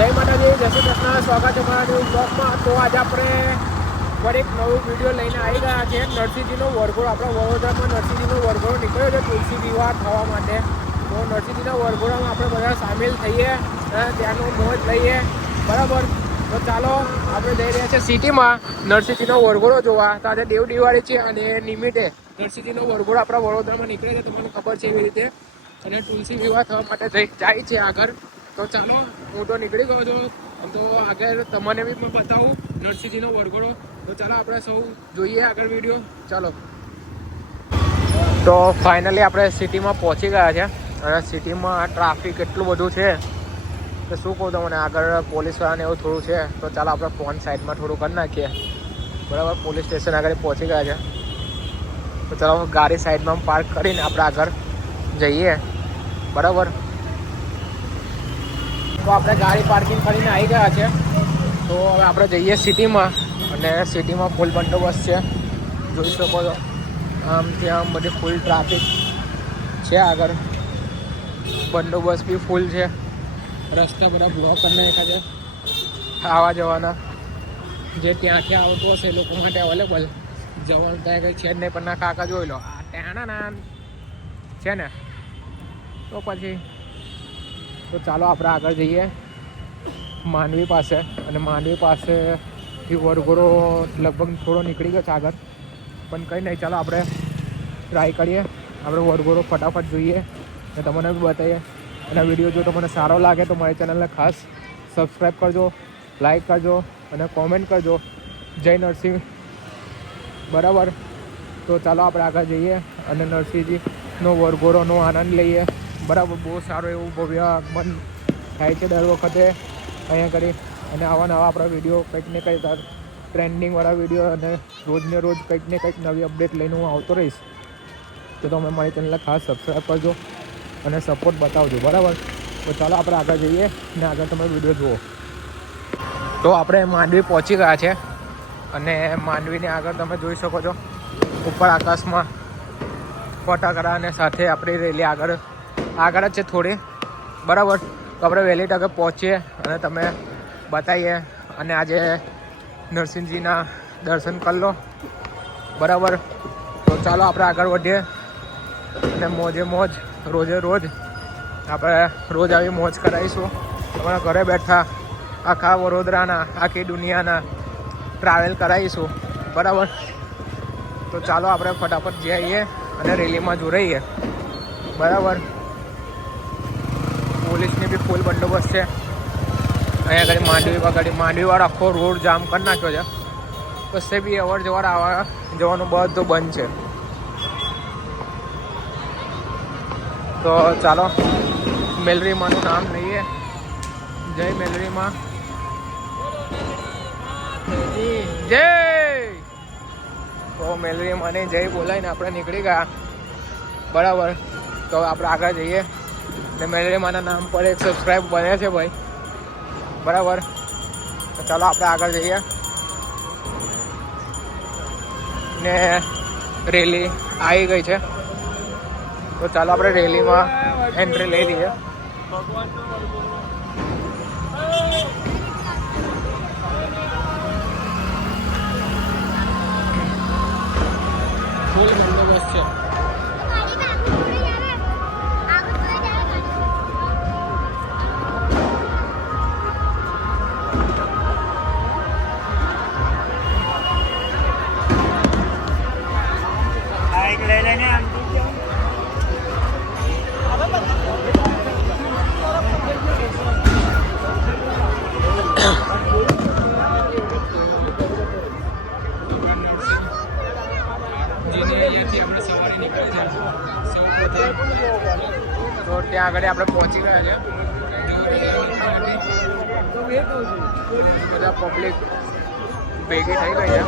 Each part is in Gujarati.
જય માતાજી, જય શ્રી કૃષ્ણ. સ્વાગત છે મારા ન્યૂ બ્લોગમાં. તો આજે આપણે ફરી એક નવું વિડીયો લઈને આવી ગયા છે. નરસિંહજીનો વરઘોડો, આપણા વડોદરામાં નરસિંહજીનો વરઘોડો નીકળ્યો છે તુલસી વિવાહ થવા માટે. તો નરસિંહજીના વરઘોડામાં આપણે બધા સામેલ થઈએ અને ત્યાંનો મોજ લઈએ, બરાબર. તો ચાલો આપણે જઈ રહ્યા છીએ સિટીમાં નરસિંહજીનો વરઘોડો જોવા. તો આજે દેવ દિવાળી છે અને નિમિત્તે નરસિંહજીનો વરઘોડો આપણા વડોદરામાં નીકળે છે, તમને ખબર છે એવી રીતે. અને તુલસી વિવાહ થવા માટે જાય છે આગળ. તો ચાલો, હું તો નીકળી ગયો છું. તો આગળ તમને બી પણ બતાવું નરસિંહજીનો વરઘોડો. તો ચાલો આપણે સૌ જોઈએ આગળ વિડીયો. ચાલો. તો ફાઇનલી આપણે સિટીમાં પહોંચી ગયા છે અને સિટીમાં ટ્રાફિક એટલું બધું છે કે શું કહું તમને. આગળ પોલીસવાળાને એવું થોડું છે. તો ચાલો આપણે ફોન સાઈડમાં થોડું કરી નાખીએ, બરાબર. પોલીસ સ્ટેશન આગળ પહોંચી ગયા છે. તો ચાલો ગાડી સાઈડમાં પાર્ક કરીને આપણે આગળ જઈએ, બરાબર. તો આપણે ગાડી પાર્કિંગ કરીને આવી ગયા છે. તો હવે આપણે જઈએ સિટીમાં અને સિટીમાં ફૂલ બંદોબસ્ત છે, જોઈ શકો છો. આમ ત્યાં બધી ફૂલ ટ્રાફિક છે, આગળ બંદોબસ્ત બી ફૂલ છે. રસ્તા બધા બ્લોક કરી નાખ્યા છે આવવા જવાના. જે ત્યાંથી આવતું હશે એ લોકો માટે અવેલેબલ, જવાનું ત્યાં કંઈ છે જ નહીં. પણ ના કાકા જોઈ લો, આ ત્યાં ના છે ને. તો પછી તો ચાલો આપણે આગળ જઈએ માંડવી પાસે. અને માંડવી પાસેથી વરઘોડો લગભગ થોડો નીકળી ગયો છે આગળ, પણ કંઈ નહીં. ચાલો આપણે ટ્રાય કરીએ, આપણે વરઘોડો ફટાફટ જોઈએ અને તમને બી બતાવીએ. અને વિડીયો જો તમને સારો લાગે તો મારી ચેનલને ખાસ સબસ્ક્રાઈબ કરજો, લાઈક કરજો અને કોમેન્ટ કરજો. જય નરસિંહ, બરાબર. તો ચાલો આપણે આગળ જઈએ અને નરસિંહજીનો વરઘોડોનો આનંદ લઈએ, બરાબર. બહુ સારું એવું ભવ્ય આગમન થાય છે દર વખતે અહીંયા કરી. અને આવા નવા આપણા વિડીયો કંઈક ને કંઈક ટ્રેન્ડિંગવાળા વિડીયો અને રોજને રોજ કંઈક ને કંઈક નવી અપડેટ લઈને હું આવતો રહીશ. તો તમે મારી ચેનલને ખાસ સબસ્ક્રાઈબ કરજો અને સપોર્ટ બતાવજો, બરાબર. તો ચાલો આપણે આગળ જઈએ અને આગળ તમે વિડીયો જુઓ. તો આપણે માંડવી પહોંચી ગયા છે અને માંડવીની આગળ તમે જોઈ શકો છો ઉપર આકાશમાં ફટાકડા અને સાથે આપણી રેલી આગળ જ છે થોડી, બરાબર. તો આપણે વહેલી તકે પહોંચીએ અને તમે બતાવીએ. અને આજે નરસિંહજીના દર્શન કરી લો, બરાબર. તો ચાલો આપણે આગળ વધીએ અને મોજે મોજ રોજે રોજ આપણે રોજ આવી મોજ કરાવીશું. તમારા ઘરે બેઠા આખા વડોદરાના, આખી દુનિયાના ટ્રાવેલ કરાવીશું, બરાબર. તો ચાલો આપણે ફટાફટ જઈએ અને રેલીમાં જોડાઈએ, બરાબર. પોલીસની બી ફૂલ બંદોબસ્ત છે અહીંયા આગળ. માંડવીવાળો આખો રોડ જામ કરી નાખ્યો છે. કશે બી અવર જવર આવવા જવાનું બધું બંધ છે. તો ચાલો મેલરીમાનું નામ લઈએ. જય મેલરીમાં, જય. તો મેલરીમાની જય બોલાવીને આપણે નીકળી ગયા, બરાબર. તો આપણે આગળ જઈએ ને મેલરીમાના નામ પર એક સબસ્ક્રાઈબ બને છે ભાઈ, બરાબર. તો ચાલો આપણે આગળ જઈએ ને રેલી આવી ગઈ છે. તો ચાલો આપણે રેલીમાં એન્ટ્રી લઈ લઈએ. ફૂલ બંદોબસ્ત છે. આપણે સવારે નીકળી જાય સૌ પ્રથમ. તો ત્યાં આગળ આપણે પહોંચી ગયા છે. બધા પબ્લિક ભેગી થઈ ગઈ છે.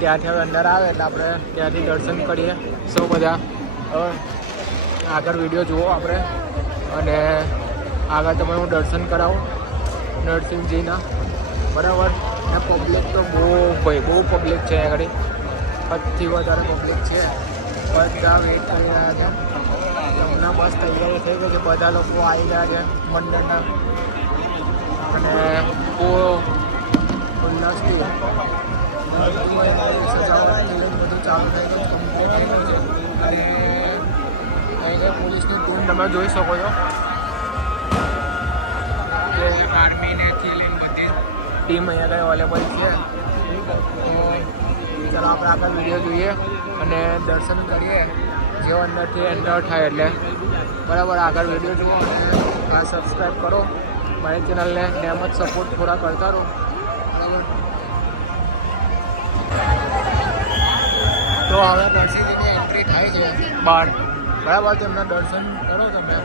ત્યાંથી હવે અંદર આવે એટલે આપણે ત્યાંથી દર્શન કરીએ સૌ બધા. આગળ વિડીયો જુઓ આપણે, અને આગળ તમને હું દર્શન કરાવું નરસિંહજીના. બરાબર. અને પબ્લિક તો બહુ પબ્લિક છે આગળ, હદથી વધારે પબ્લિક છે. બધા વેઇટ કરી રહ્યા છે. હમણાં બસ તૈયારી થઈ ગઈ છે, બધા લોકો આવી ગયા છે મંડળના, અને બહુ ઉલ્લાસથી બધું ચાલુ થઈ ગયું, કમ્પ્લીટ થઈ ગયું છે. અને અહીંયા પોલીસની ટીમ તમે જોઈ શકો છો કે આર્મીનેથી લઈને બધી ટીમ અહીંયા કંઈ અવેલેબલ છે. તો ચાલો આપણે આગળ વિડીયો જોઈએ અને દર્શન કરીએ જેવો અંદરથી એન્ટર થાય એટલે. બરાબર. આગળ વિડીયો જુઓ અને આ સબસ્ક્રાઈબ કરો મારી ચેનલને, ને એમ જ સપોર્ટ થોડા કરતા રહો. બરાબર. તો હવે નરસિંહજીની એન્ટ્રી થાય છે બહાર. બરાબર. તેમના દર્શન કરો તમે.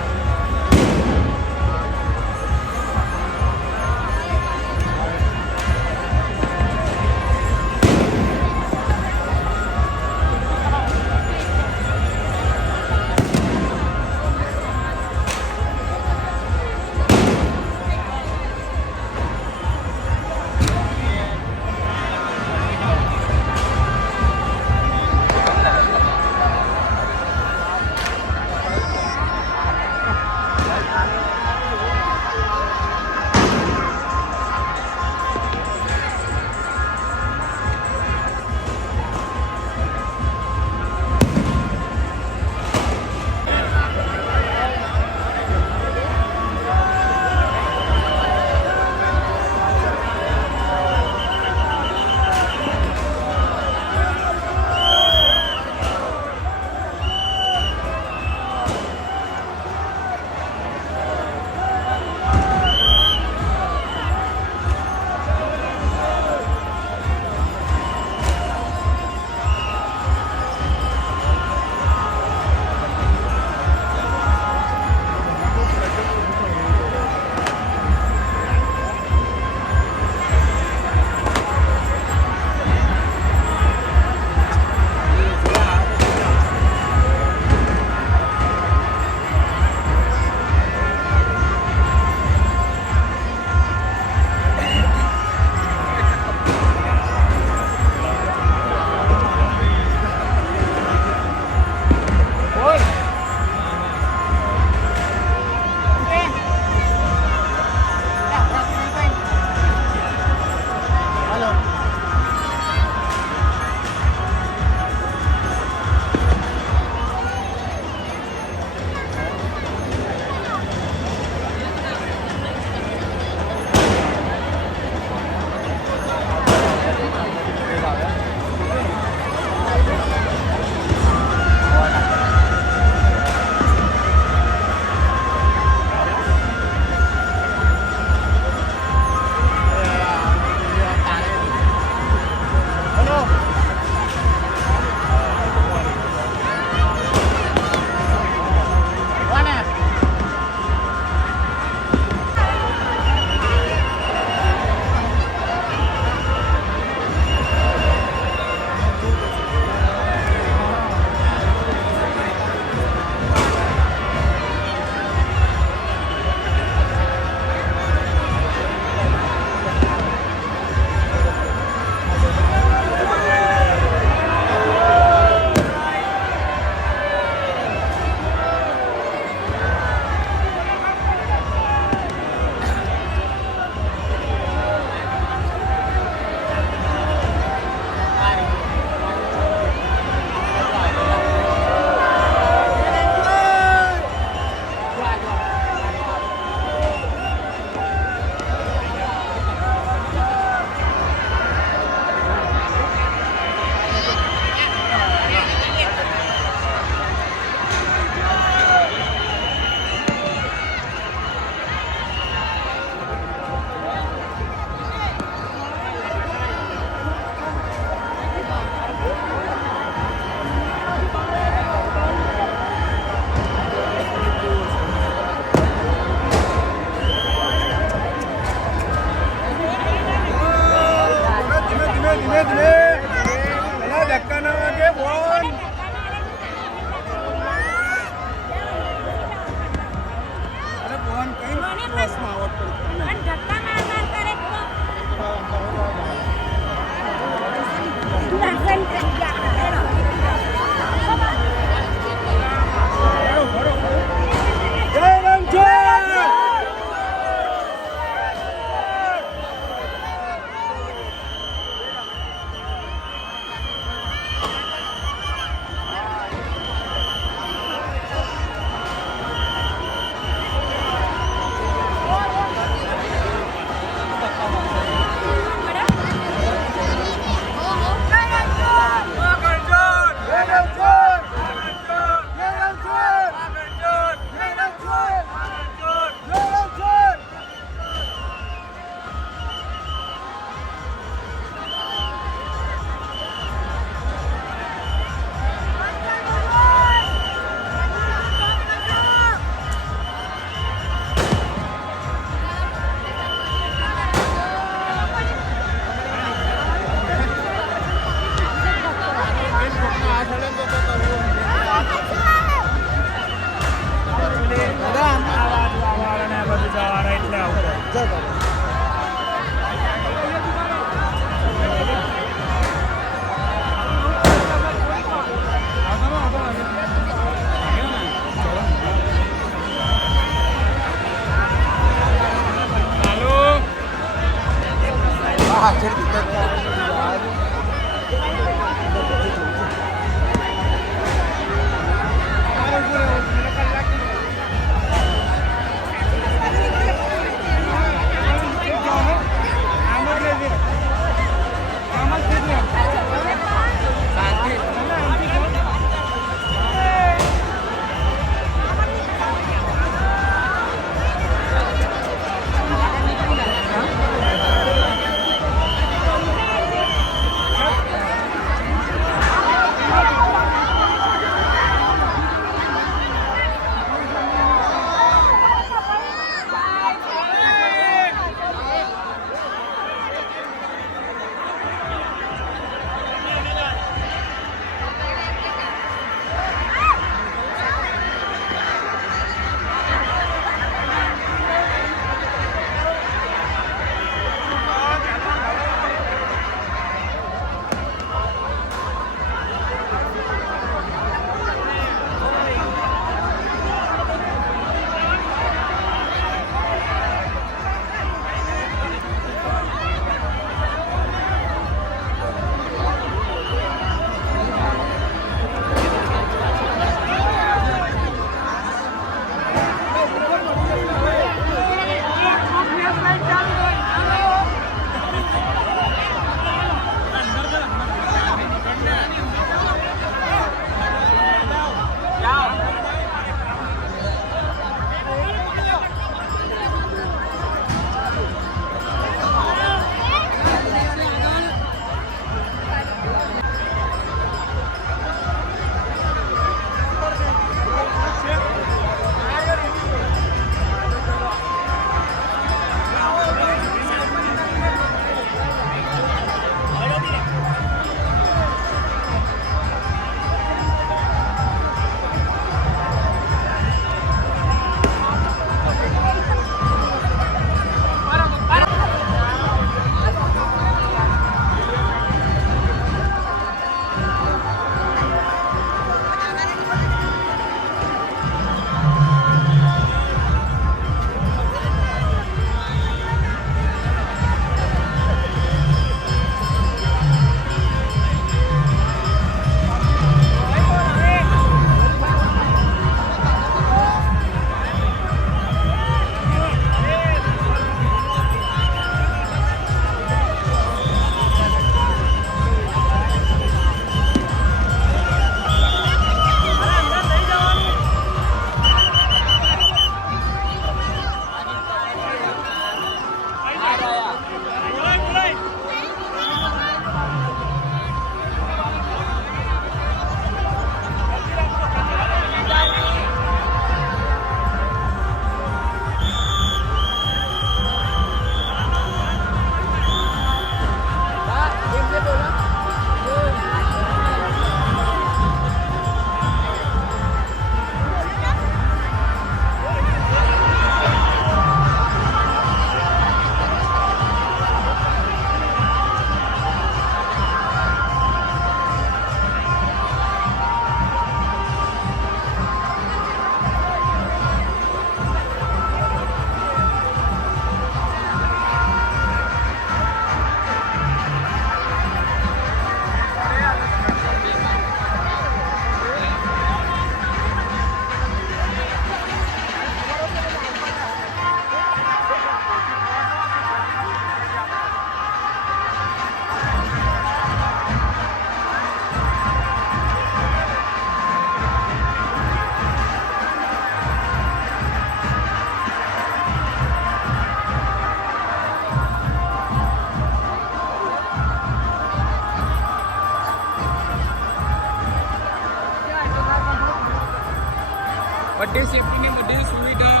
બધી સેફટીની બધી સુવિધા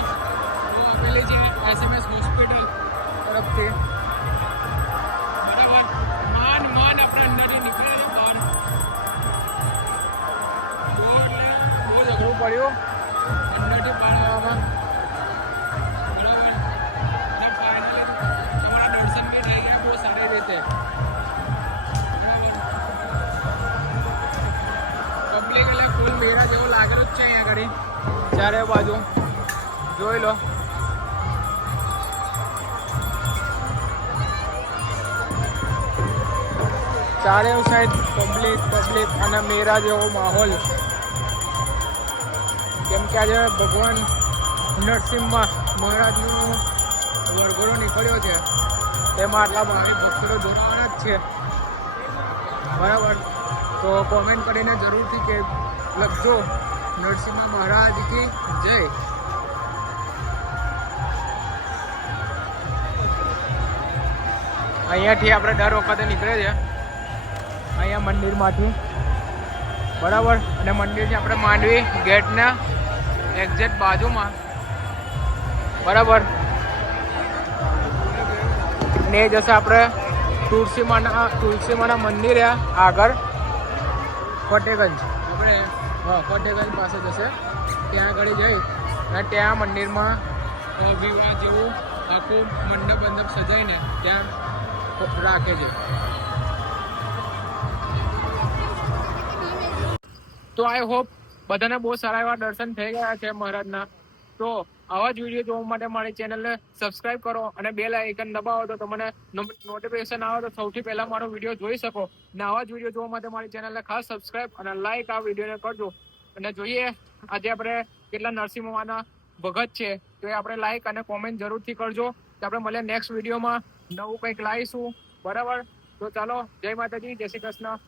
આપેલી છે SMS હોસ્પિટલ તરફથી. બરાબર, માન આપણે અંદરથી નીકળે બહાર તો બહુ જ અઘરું પડ્યું અંદરથી બહાર આવવામાં. બરાબર, અને ફાઇનલી અમારા દર્શન બી થઈ ગયા બહુ સારી રીતે. પબ્લિક એટલે ફૂલ મેળા જેવું લાગેલું જ છે અહીંયા આગળ ચારે બાજુ જોઈ લો. ચારે સાઈડ પબ્લિક અને મેળા જેવો માહોલ. કેમ કે આજે ભગવાન નરસિંહ મહારાજનો વરઘોડો નીકળ્યો છે, તેમાં આટલા ભાવિક ભક્તો જોડાવાના જ છે. બરાબર, તો કોમેન્ટ કરીને જરૂરથી કે લખજો નરસિંહ મહારાજ કી જય. અહીંયાથી આપણે દર વખતે નીકળે છે અહીંયા મંદિરમાંથી. બરાબર, અને મંદિરથી આપણે માંડવી ગેટના એક્ઝેક્ટ બાજુમાં. બરાબર, ને જશે આપણે તુલસીમાના મંદિરે આગળ ફતેગંજ. આપણે ફતેગંજ પાસે જશે, ત્યાં આગળ જઈ અને ત્યાં મંદિરમાં વિવાહ જેવું આખું મંડપ સજાઈને ત્યાં રાખે છે. તો આઈ હોપ બધાને બહુ સારા એવા દર્શન થઈ ગયા છે મહારાજના. તો આવા જ વિડીયો જોવા માટે મારી ચેનલને સબસ્ક્રાઇબ કરો અને બેલ આઇકન દબાવો તો તમને નોટિફિકેશન આવે તો સૌથી પહેલા મારો વિડીયો જોઈ શકો. અને આવા જ વિડીયો જોવા માટે મારી ચેનલને ખાસ સબસ્ક્રાઇબ અને લાઈક આ વિડીયોને કરજો. અને જોઈએ આજે આપણે કેટલા નરસિંહ મહારાજના ભગત છે તો એ આપણે લાઈક અને કોમેન્ટ જરૂરથી કરજો. તો આપણે મળીએ નેક્સ્ટ વિડીયોમાં, નવું કંઈક લાવીશું. બરાબર, તો ચાલો, જય માતાજી, જય શ્રી કૃષ્ણ.